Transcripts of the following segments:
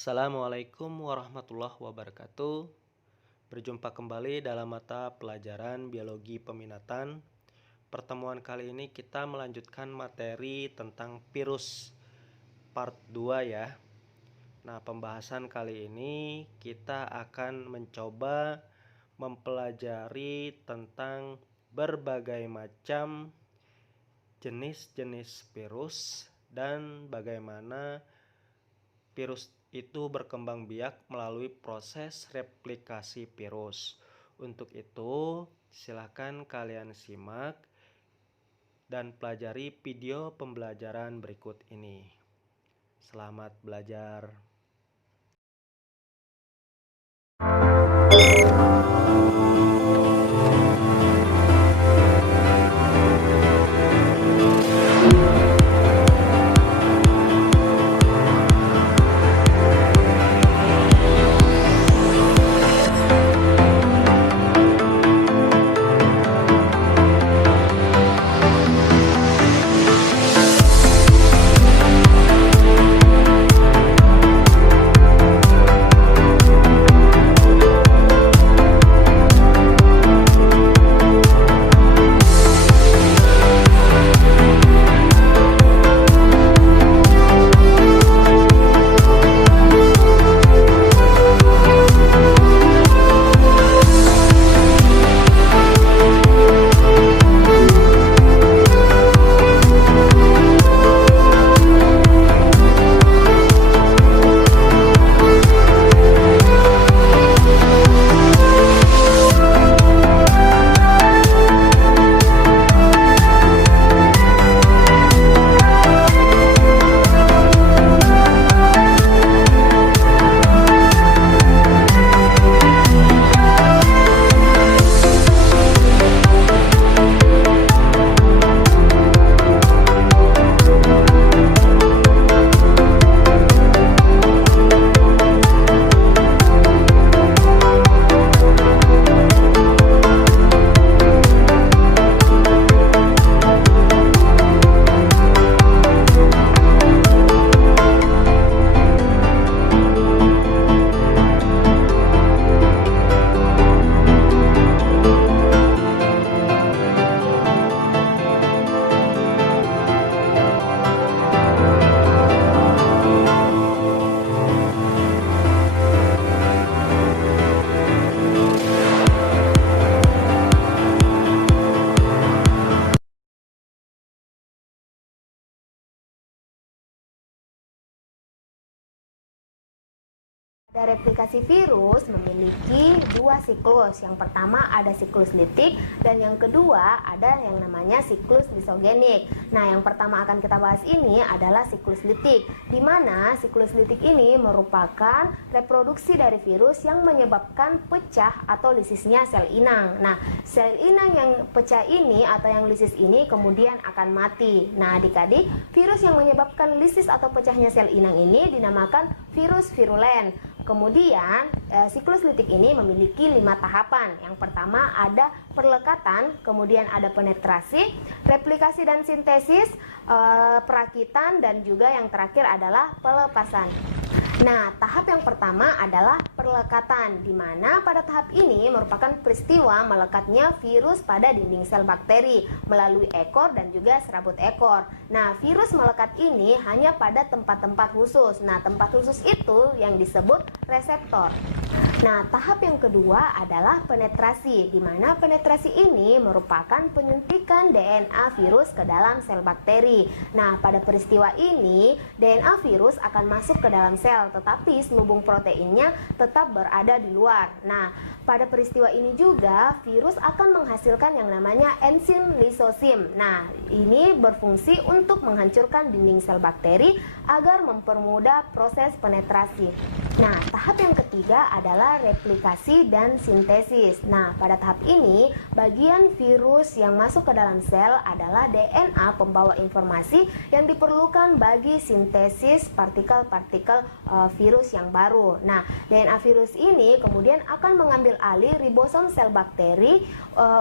Assalamualaikum warahmatullahi wabarakatuh. Berjumpa kembali dalam mata pelajaran biologi peminatan. Pertemuan kali ini kita melanjutkan materi tentang virus part 2 ya. Nah, pembahasan kali ini kita akan mencoba mempelajari tentang berbagai macam jenis-jenis virus dan bagaimana virus itu berkembang biak melalui proses replikasi virus. Untuk itu, silakan kalian simak dan pelajari video pembelajaran berikut ini. Selamat belajar. Replikasi virus memiliki dua siklus. Yang pertama ada siklus litik dan yang kedua ada yang namanya siklus lisogenik. Nah, yang pertama akan kita bahas ini adalah siklus litik, di mana siklus litik ini merupakan reproduksi dari virus yang menyebabkan pecah atau lisisnya sel inang. Nah, sel inang yang pecah ini atau yang lisis ini kemudian akan mati. Nah, adik-adik, virus yang menyebabkan lisis atau pecahnya sel inang ini dinamakan virus virulen. Kemudian siklus litik ini memiliki 5 tahapan. Yang pertama ada perlekatan, kemudian ada penetrasi, replikasi dan sintesis, perakitan, dan juga yang terakhir adalah pelepasan. Nah, tahap yang pertama adalah perlekatan, di mana pada tahap ini merupakan peristiwa melekatnya virus pada dinding sel bakteri melalui ekor dan juga serabut ekor. Nah, virus melekat ini hanya pada tempat-tempat khusus. Nah, tempat khusus itu yang disebut reseptor. Nah, tahap yang kedua adalah penetrasi, di mana penetrasi ini merupakan penyuntikan DNA virus ke dalam sel bakteri. Nah, pada peristiwa ini DNA virus akan masuk ke dalam sel, tetapi selubung proteinnya tetap berada di luar. Nah, pada peristiwa ini juga virus akan menghasilkan yang namanya enzim lisosim. Nah, ini berfungsi untuk menghancurkan dinding sel bakteri agar mempermudah proses penetrasi. Nah, tahap yang ketiga adalah replikasi dan sintesis. Nah, pada tahap ini, bagian virus yang masuk ke dalam sel adalah DNA pembawa informasi yang diperlukan bagi sintesis partikel-partikel virus yang baru. Nah, DNA virus ini kemudian akan mengambil alih ribosom sel bakteri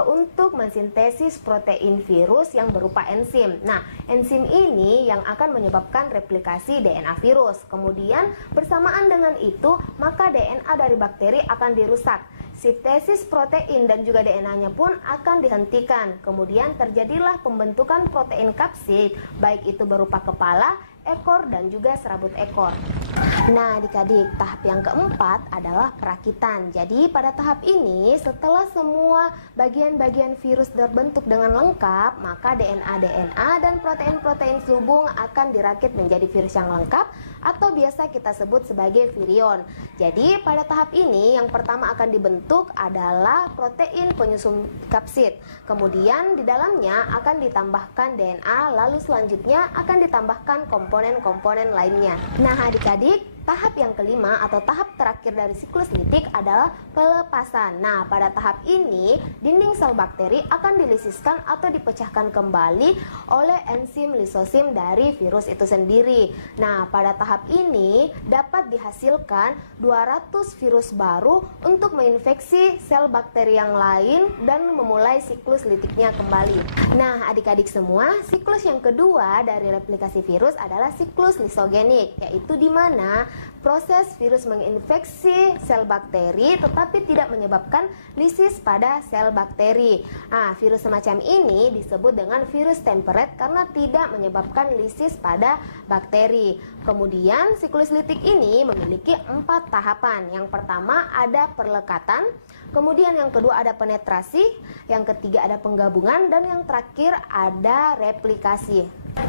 untuk mensintesis protein virus yang berupa enzim. Nah, enzim ini yang akan menyebabkan replikasi DNA virus. Kemudian bersamaan dengan itu, maka DNA dari bakteri akan dirusak. Sintesis protein dan juga DNA-nya pun akan dihentikan. Kemudian terjadilah pembentukan protein kapsid, baik itu berupa kepala, ekor, dan juga serabut ekor. Nah, adik-adik, tahap yang keempat adalah perakitan. Jadi pada tahap ini, setelah semua bagian-bagian virus terbentuk dengan lengkap, maka DNA dan protein-protein selubung akan dirakit menjadi virus yang lengkap, atau biasa kita sebut sebagai virion. Jadi pada tahap ini yang pertama akan dibentuk adalah protein penyusun kapsid. Kemudian di dalamnya akan ditambahkan DNA, lalu selanjutnya akan ditambahkan komponen-komponen lainnya. Nah, adik-adik, tahap yang kelima atau tahap terakhir dari siklus litik adalah pelepasan. Nah, pada tahap ini dinding sel bakteri akan dilisiskan atau dipecahkan kembali oleh enzim lisosim dari virus itu sendiri. Nah, pada tahap ini dapat dihasilkan 200 virus baru untuk menginfeksi sel bakteri yang lain dan memulai siklus litiknya kembali. Nah, adik-adik semua, siklus yang kedua dari replikasi virus adalah siklus lisogenik, yaitu di mana proses virus menginfeksi sel bakteri tetapi tidak menyebabkan lisis pada sel bakteri. Nah, virus semacam ini disebut dengan virus temperate karena tidak menyebabkan lisis pada bakteri. Kemudian siklus litik ini memiliki 4 tahapan. Yang pertama ada perlekatan, kemudian yang kedua ada penetrasi, yang ketiga ada penggabungan, dan yang terakhir ada replikasi.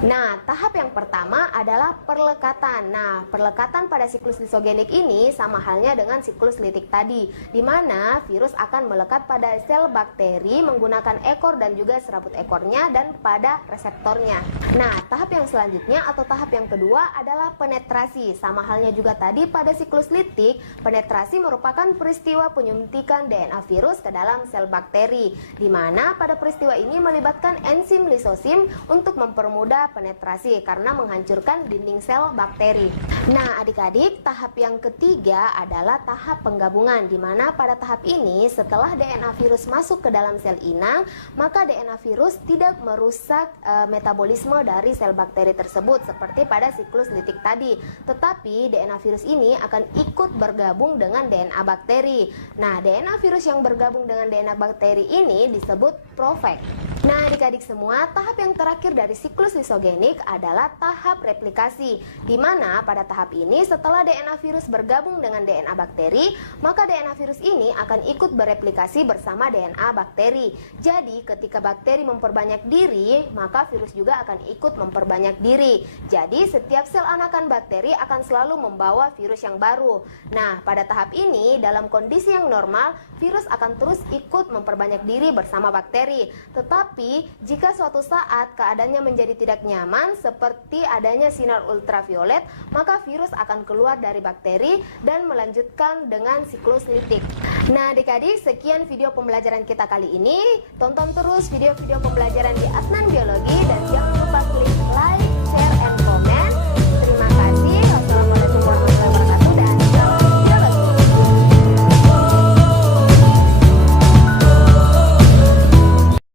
Nah, tahap yang pertama adalah perlekatan. Nah, perlekatan pada siklus lisogenik ini sama halnya dengan siklus litik tadi, di mana virus akan melekat pada sel bakteri menggunakan ekor dan juga serabut ekornya dan pada reseptornya. Nah, tahap yang selanjutnya atau tahap yang kedua adalah penetrasi. Sama halnya juga tadi pada siklus litik, penetrasi merupakan peristiwa penyuntikan DNA virus ke dalam sel bakteri, di mana pada peristiwa ini melibatkan enzim lisosim untuk mempermudah penetrasi karena menghancurkan dinding sel bakteri. Nah, adik-adik, tahap yang ketiga adalah tahap penggabungan, di mana pada tahap ini setelah DNA virus masuk ke dalam sel inang, maka DNA virus tidak merusak metabolisme dari sel bakteri tersebut seperti pada siklus litik tadi, tetapi DNA virus ini akan ikut bergabung dengan DNA bakteri. Nah, DNA virus yang bergabung dengan DNA bakteri ini disebut profag. Nah, adik-adik semua, tahap yang terakhir dari siklus lisogenik adalah tahap replikasi, di mana pada tahap ini setelah DNA virus bergabung dengan DNA bakteri, maka DNA virus ini akan ikut bereplikasi bersama DNA bakteri. Jadi, ketika bakteri memperbanyak diri, maka virus juga akan ikut memperbanyak diri. Jadi, setiap sel anakan bakteri akan selalu membawa virus yang baru. Nah, pada tahap ini, dalam kondisi yang normal, virus akan terus ikut memperbanyak diri bersama bakteri. Tetapi, jika suatu saat keadaannya menjadi tidak nyaman seperti adanya sinar ultraviolet, maka virus akan keluar dari bakteri dan melanjutkan dengan siklus litik. Nah, adik-adik, sekian video pembelajaran kita kali ini. Tonton terus video-video pembelajaran di Adnan Biologi dan jangan lupa klik like,